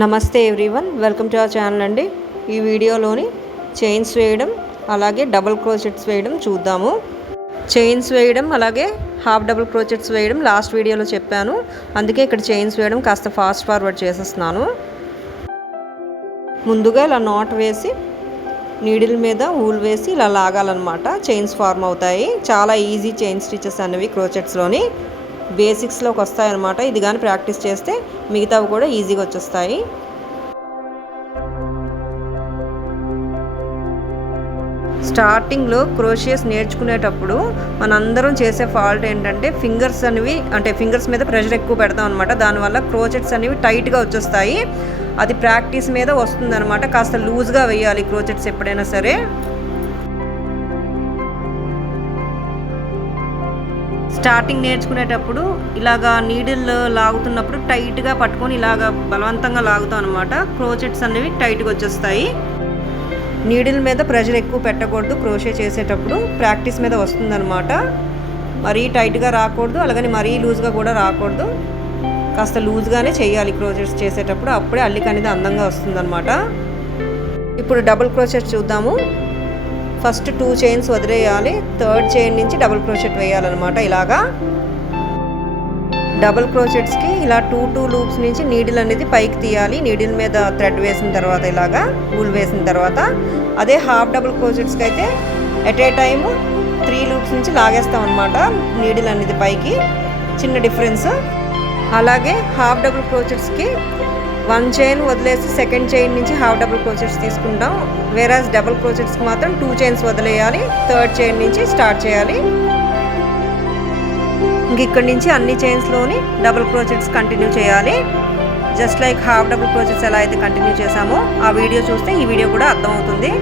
నమస్తే everyone, welcome to our channel అండి. ఈ వీడియోలోని చైన్స్ వేయడం అలాగే డబుల్ క్రోచెట్స్ వేయడం చూద్దాము. చైన్స్ వేయడం అలాగే హాఫ్ డబుల్ క్రోచెట్స్ వేయడం లాస్ట్ వీడియోలో చెప్పాను, అందుకే ఇక్కడ చైన్స్ వేయడం కాస్త ఫాస్ట్ ఫార్వర్డ్ చేసేస్తున్నాను. ముందుగా ఇలా నాట్ వేసి నీడిల్ మీద ఊల్ వేసి ఇలా లాగాలన్నమాట. చైన్స్ ఫార్మ్ అవుతాయి. చాలా ఈజీ చైన్ స్టిచెస్ అనేవి క్రోచెట్స్లోని బేసిక్స్లోకి వస్తాయన్నమాట. ఇది కానీ ప్రాక్టీస్ చేస్తే మిగతావి కూడా ఈజీగా వచ్చేస్తాయి. స్టార్టింగ్లో క్రోషియస్ నేర్చుకునేటప్పుడు మనందరం చేసే ఫాల్ట్ ఏంటంటే ఫింగర్స్ అనేవి ఫింగర్స్ మీద ప్రెషర్ ఎక్కువ పెడతాం అనమాట. దానివల్ల క్రోచెట్స్ అనేవి టైట్గా వచ్చేస్తాయి. అది ప్రాక్టీస్ మీద వస్తుందన్నమాట. కాస్త లూజ్గా వేయాలి క్రోచెట్స్ ఎప్పుడైనా సరే. స్టార్టింగ్ నేర్చుకునేటప్పుడు ఇలాగా నీడిల్ లాగుతున్నప్పుడు టైట్గా పట్టుకొని ఇలాగ బలవంతంగా లాగుతాం అనమాట. క్రోచెట్స్ అనేవి టైట్గా వచ్చేస్తాయి. నీడిల్ మీద ప్రెషర్ ఎక్కువ పెట్టకూడదు. క్రోషే చేసేటప్పుడు ప్రాక్టీస్ మీద వస్తుందన్నమాట. మరీ టైట్గా రాకూడదు, అలాగని మరీ లూజ్గా కూడా రాకూడదు. కాస్త లూజ్గానే చేయాలి క్రోచెట్స్ చేసేటప్పుడు. అప్పుడే అల్లిక అనేది అందంగా వస్తుందన్నమాట. ఇప్పుడు డబుల్ క్రోచెట్స్ చూద్దాము. ఫస్ట్ 2 చైన్స్ వదిలేయాలి. థర్డ్ చైన్ నుంచి డబుల్ క్రోచెట్ వేయాలన్నమాట. ఇలాగా డబుల్ క్రోచెట్స్కి ఇలా 2 లూప్స్ నుంచి నీడిల్ అనేది పైకి తీయాలి. నీడిల్ మీద థ్రెడ్ వేసిన తర్వాత ఇలాగా ఊల్ వేసిన తర్వాత. అదే హాఫ్ డబుల్ క్రోచెట్స్కి అయితే ఎట్ ఏ టైము 3 లూప్స్ నుంచి లాగేస్తాం అనమాట నీడిల్ అనేది పైకి. చిన్న డిఫరెన్స్. అలాగే హాఫ్ డబుల్ క్రోచెట్స్కి 1 చైన్ వదిలేసి సెకండ్ చైన్ నుంచి హాఫ్ డబుల్ క్రోచెట్స్ తీసుకుంటాం. వేరాజ్ డబుల్ క్రోచెట్స్కి మాత్రం 2 చైన్స్ వదిలేయాలి. థర్డ్ చైన్ నుంచి స్టార్ట్ చేయాలి. ఇంక ఇక్కడి నుంచి అన్ని చైన్స్లోని డబుల్ క్రోచెట్స్ కంటిన్యూ చేయాలి. Just like half double crochets ఎలా అయితే కంటిన్యూ చేసామో ఆ వీడియో చూస్తే ఈ వీడియో కూడా అర్థమవుతుంది.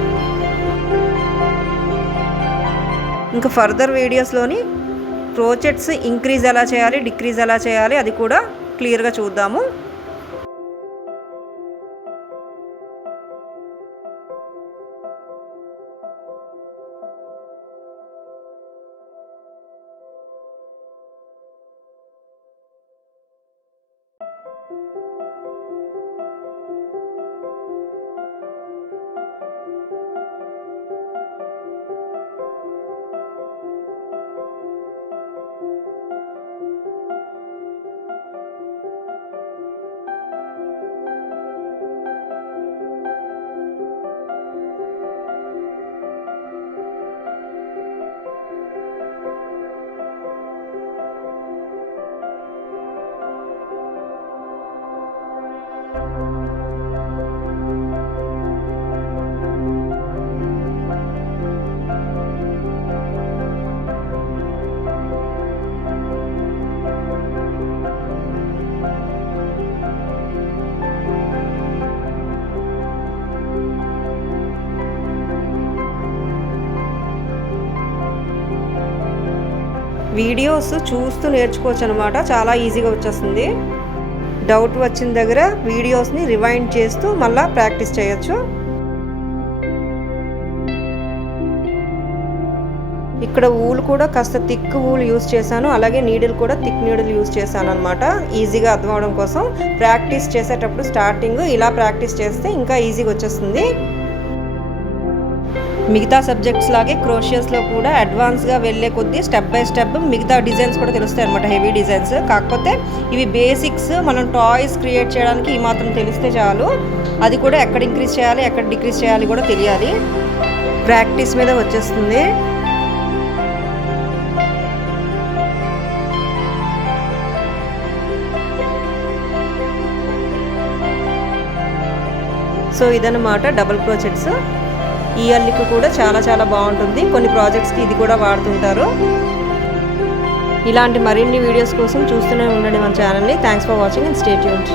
ఇంకా ఫర్దర్ వీడియోస్లోని క్రోచెట్స్ ఇంక్రీజ్ ఎలా చేయాలి, డిక్రీజ్ ఎలా చేయాలి అది కూడా క్లియర్గా చూద్దాము. వీడియోస్ చూస్తూ నేర్చుకోవచ్చు అనమాట. చాలా ఈజీగా వచ్చేస్తుంది. డౌట్ వచ్చిన దగ్గర వీడియోస్ని రివైండ్ చేస్తూ మళ్ళీ ప్రాక్టీస్ చేయొచ్చు. ఇక్కడ ఊల్ కూడా కాస్త థిక్ ఊల్ యూస్ చేశాను. అలాగే నీడిల్ కూడా థిక్ నీడిల్ యూస్ చేశాను అనమాట. ఈజీగా అర్థం అవడం కోసం. ప్రాక్టీస్ చేసేటప్పుడు స్టార్టింగ్ ఇలా ప్రాక్టీస్ చేస్తే ఇంకా ఈజీగా వచ్చేస్తుంది. మిగతా సబ్జెక్ట్స్ లాగే క్రోషియస్లో కూడా అడ్వాన్స్గా వెళ్ళే కొద్దీ స్టెప్ బై స్టెప్ మిగతా డిజైన్స్ కూడా తెలుస్తాయి అనమాట. Heavy designs. కాకపోతే ఇవి బేసిక్స్. మనం టాయ్స్ క్రియేట్ చేయడానికి ఈ మాత్రం తెలిస్తే చాలు. అది కూడా ఎక్కడ ఇంక్రీజ్ చేయాలి, ఎక్కడ డిక్రీజ్ చేయాలి కూడా తెలియాలి. ప్రాక్టీస్ మీద వచ్చేస్తుంది. సో ఇదన్నమాట డబుల్ క్రోచెట్స్. ఈ అల్లిక కూడా చాలా బాగుంటుంది. కొన్ని ప్రాజెక్ట్స్కి ఇది కూడా వాడుతుంటారు. ఇలాంటి మరిన్ని వీడియోస్ కోసం చూస్తూనే ఉండండి మన ఛానల్ని. Thanks for watching and stay tuned.